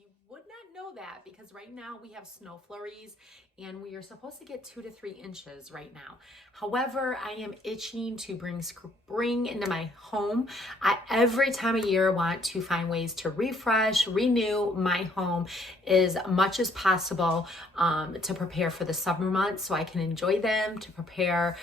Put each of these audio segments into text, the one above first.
You would not know that because right now we have snow flurries and we are supposed to get 2 to 3 inches right now. However, I am itching to bring spring into my home. I every time of year want to find ways to refresh, renew my home as much as possible, to prepare for the summer months so I can enjoy them, to prepare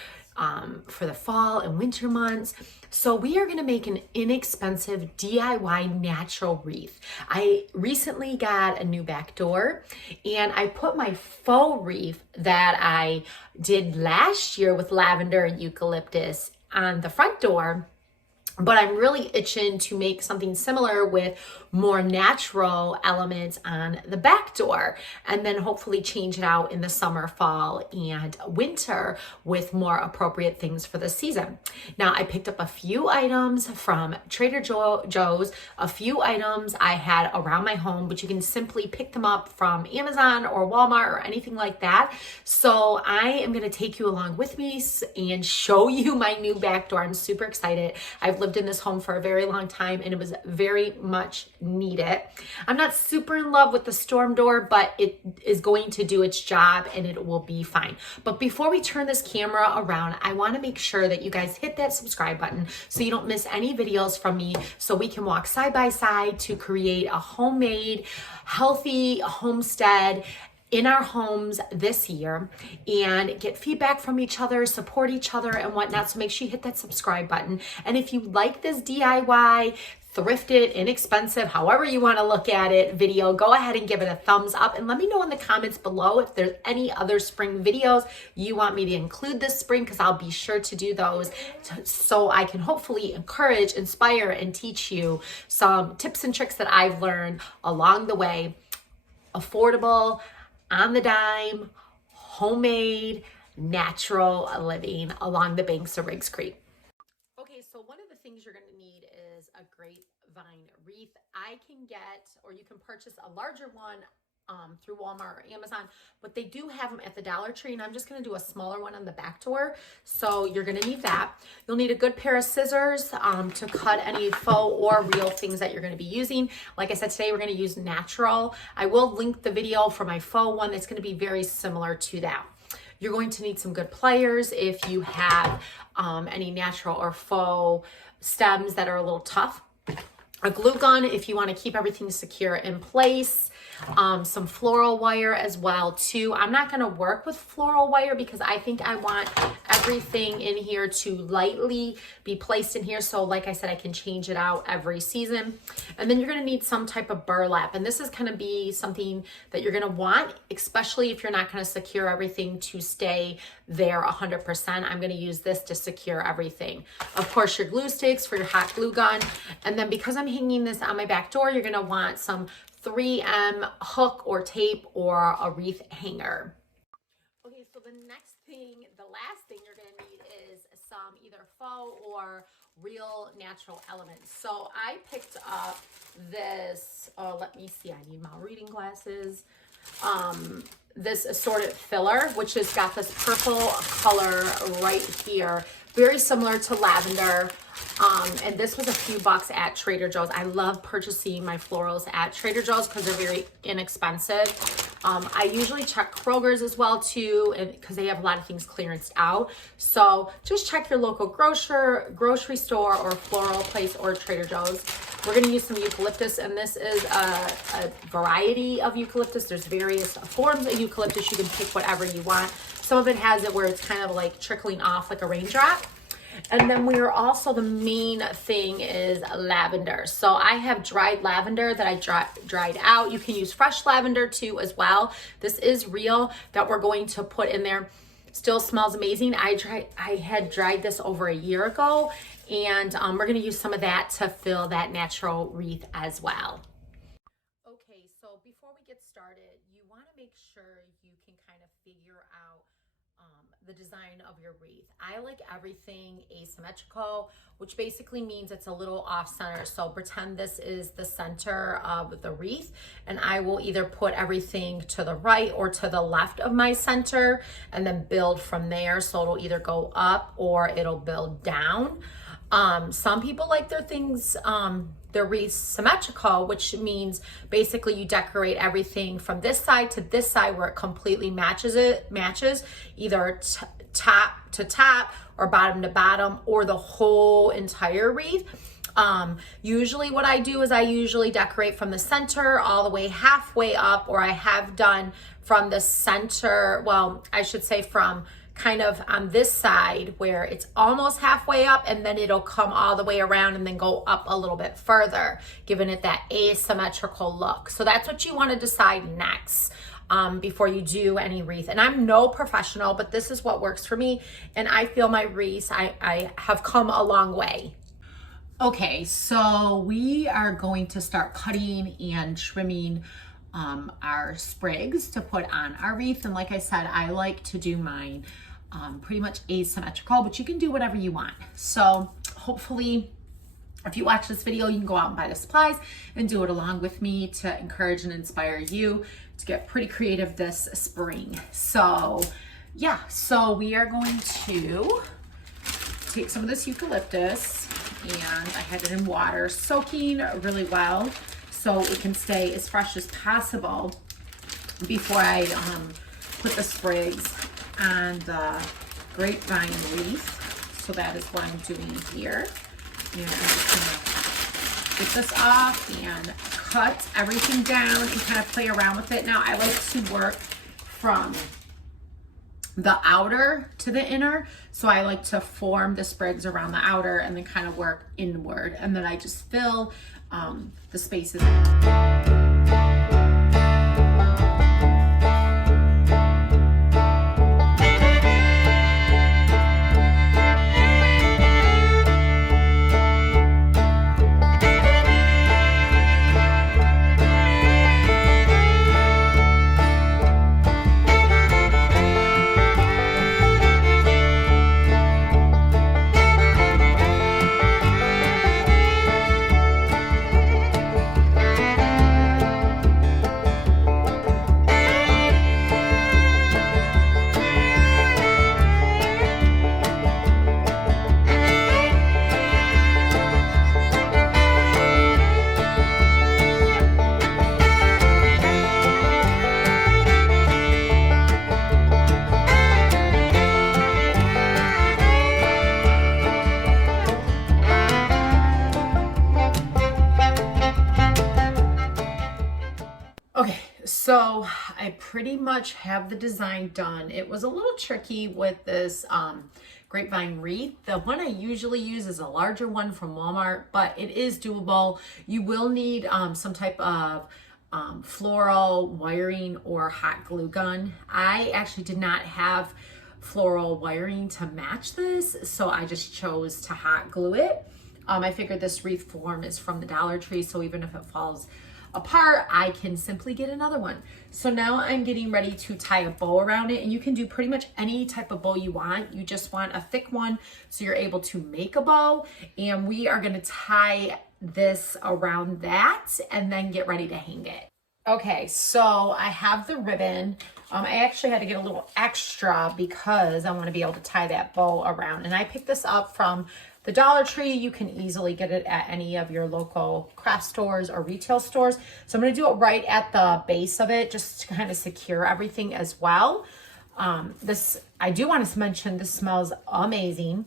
for the fall and winter months. So we are going to make an inexpensive DIY natural wreath. I recently got a new back door and I put my faux wreath that I did last year with lavender and eucalyptus on the front door. But I'm really itching to make something similar with more natural elements on the back door, and then hopefully change it out in the summer, fall, and winter with more appropriate things for the season. Now, I picked up a few items from Trader Joe's, a few items I had around my home, but you can simply pick them up from Amazon or Walmart or anything like that. So I am going to take you along with me and show you my new back door. I'm super excited. I've lived in this home for a very long time and it was very much needed. I'm not super in love with the storm door, but it is going to do its job and it will be fine. But before we turn this camera around, I want to make sure that you guys hit that subscribe button so you don't miss any videos from me, so we can walk side by side to create a homemade, healthy homestead in our homes this year and get feedback from each other, support each other and whatnot. So make sure you hit that subscribe button. And if you like this DIY, thrifted, inexpensive, however you want to look at it, video, go ahead and give it a thumbs up and let me know in the comments below if there's any other spring videos you want me to include this spring, because I'll be sure to do those so I can hopefully encourage, inspire, and teach you some tips and tricks that I've learned along the way. Affordable, on the dime, homemade, natural living along the banks of Riggs Creek. Okay, so one of the things you're going to need is a grapevine wreath. I can get, or you can purchase a larger one through Walmart or Amazon, but they do have them at the Dollar Tree, and I'm just going to do a smaller one on the back door. So you're going to need that. You'll need a good pair of scissors to cut any faux or real things that you're going to be using. Like I said, today we're going to use natural. I will link the video for my faux one that's going to be very similar to that. You're going to need some good pliers if you have any natural or faux stems that are a little tough. A glue gun if you want to keep everything secure in place. Some floral wire as well too. I'm not going to work with floral wire because I think I want everything in here to lightly be placed in here. So like I said, I can change it out every season. And then you're going to need some type of burlap. And this is going to be something that you're going to want, especially if you're not going to secure everything to stay there 100%. I'm going to use this to secure everything. Of course, your glue sticks for your hot glue gun. And then because I'm hanging this on my back door, you're going to want some 3M hook or tape or a wreath hanger. Okay, so the last thing you're going to need is some either faux or real natural elements. So I picked up this, let me see, I need my reading glasses. This assorted filler, which has got this purple color right here, very similar to lavender. And this was a few bucks at Trader Joe's. I love purchasing my florals at Trader Joe's because they're very inexpensive. I usually check Kroger's as well too, and because they have a lot of things clearanced out. So just check your local grocery store or floral place or Trader Joe's. We're going to use some eucalyptus, and this is a variety of eucalyptus. There's various forms of eucalyptus. You can pick whatever you want. Some of it has it where it's kind of like trickling off like a raindrop. And then we are also, the main thing is lavender. So I have dried lavender that I dried out. You can use fresh lavender too as well. This is real that we're going to put in there. Still smells amazing. I had dried this over a year ago, and we're going to use some of that to fill that natural wreath as well. Okay, so before we get started, you want to make sure you can kind of figure out the design of your wreath. I like everything asymmetrical, which basically means it's a little off center. So pretend this is the center of the wreath, and I will either put everything to the right or to the left of my center and then build from there. So it'll either go up or it'll build down. Some people like their the wreath symmetrical, which means basically you decorate everything from this side to this side where it completely matches either top to top or bottom to bottom or the whole entire wreath. Usually what I do is I usually decorate from the center all the way halfway up, or I have done from the center, well, I should say from kind of on this side where it's almost halfway up, and then it'll come all the way around and then go up a little bit further, giving it that asymmetrical look. So that's what you want to decide next. Before you do any wreath. And I'm no professional, but this is what works for me. And I feel my wreaths, I have come a long way. Okay, so we are going to start cutting and trimming our sprigs to put on our wreath. And like I said, I like to do mine pretty much asymmetrical, but you can do whatever you want. So hopefully, if you watch this video, you can go out and buy the supplies and do it along with me to encourage and inspire you to get pretty creative this spring. So yeah, so we are going to take some of this eucalyptus, and I had it in water soaking really well so it can stay as fresh as possible before I put the sprigs on the grapevine wreath. So that is what I'm doing here. And I'm just gonna get this off and cut everything down and kind of play around with it. Now I like to work from the outer to the inner. So I like to form the sprigs around the outer and then kind of work inward. And then I just fill the spaces. Okay, so I pretty much have the design done. It was a little tricky with this grapevine wreath. The one I usually use is a larger one from Walmart, but it is doable. You will need some type of floral wiring or hot glue gun. I actually did not have floral wiring to match this, so I just chose to hot glue it. I figured this wreath form is from the Dollar Tree, so even if it falls apart, I can simply get another one. So now I'm getting ready to tie a bow around it, and you can do pretty much any type of bow you want. You just want a thick one so you're able to make a bow, and we are going to tie this around that and then get ready to hang it. Okay, so I have the ribbon. I actually had to get a little extra because I want to be able to tie that bow around, and I picked this up from the Dollar Tree. You can easily get it at any of your local craft stores or retail stores. So I'm going to do it right at the base of it just to kind of secure everything as well. I do want to mention this smells amazing.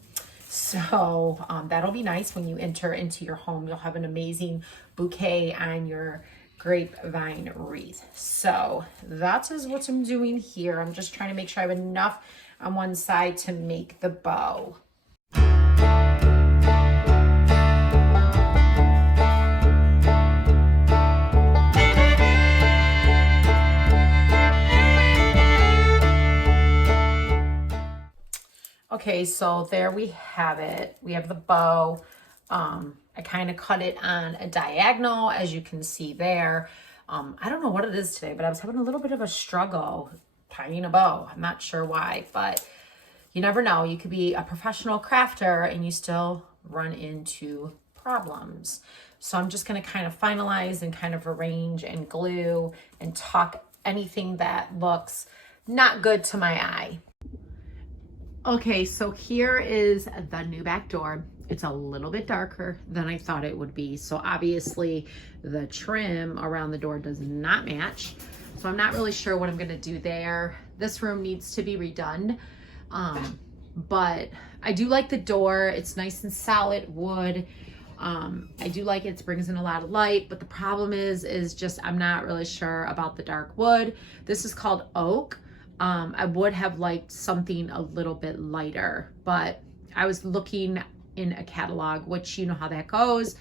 So that'll be nice when you enter into your home. You'll have an amazing bouquet on your grapevine wreath. So that is what I'm doing here. I'm just trying to make sure I have enough on one side to make the bow. Okay, so there we have it. We have the bow. I kind of cut it on a diagonal, as you can see there. I don't know what it is today, but I was having a little bit of a struggle tying a bow. I'm not sure why, but you never know. You could be a professional crafter and you still run into problems. So I'm just going to kind of finalize and kind of arrange and glue and tuck anything that looks not good to my eye. Okay, so here is the new back door. It's a little bit darker than I thought it would be. So obviously the trim around the door does not match. So I'm not really sure what I'm gonna do there. This room needs to be redone. But I do like the door. It's nice and solid wood. I do like it. It brings in a lot of light, but the problem is just I'm not really sure about the dark wood. This is called oak. I would have liked something a little bit lighter, but I was looking in a catalog, which you know how that goes.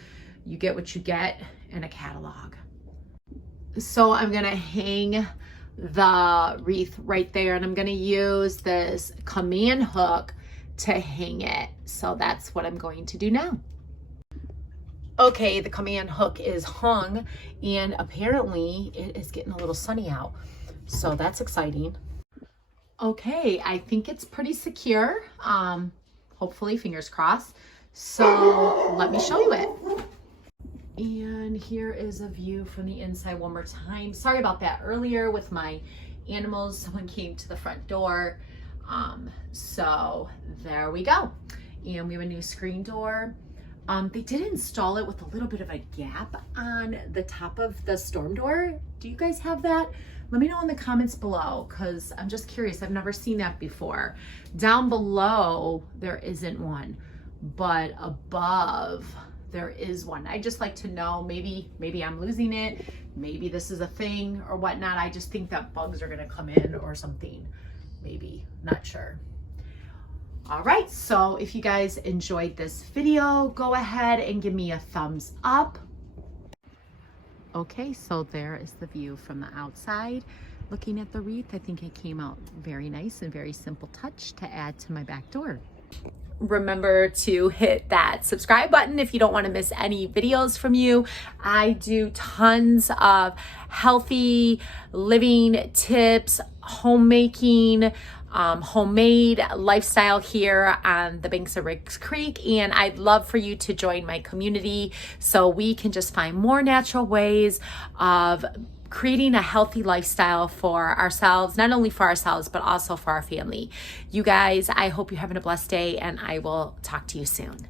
You get what you get in a catalog. So I'm gonna hang the wreath right there, and I'm gonna use this command hook to hang it. So that's what I'm going to do now. Okay, the command hook is hung, and apparently it is getting a little sunny out. So that's exciting. Okay, I think it's pretty secure. Hopefully, fingers crossed. So let me show you it. And here is a view from the inside one more time. Sorry about that earlier with my animals. Someone came to the front door. So there we go. And we have a new screen door. They did install it with a little bit of a gap on the top of the storm door. Do you guys have that? Let me know in the comments below, because I'm just curious. I've never seen that before. Down below, there isn't one, but above, there is one. I just like to know, maybe I'm losing it. Maybe this is a thing or whatnot. I just think that bugs are gonna come in or something. Maybe, not sure. All right, so if you guys enjoyed this video, go ahead and give me a thumbs up. Okay, so there is the view from the outside. Looking at the wreath, I think it came out very nice and very simple touch to add to my back door. Remember to hit that subscribe button if you don't want to miss any videos from you. I do tons of healthy living tips, homemaking, homemade lifestyle here on the banks of Riggs Creek, and I'd love for you to join my community so we can just find more natural ways of creating a healthy lifestyle for ourselves, not only for ourselves, but also for our family. You guys, I hope you're having a blessed day, and I will talk to you soon.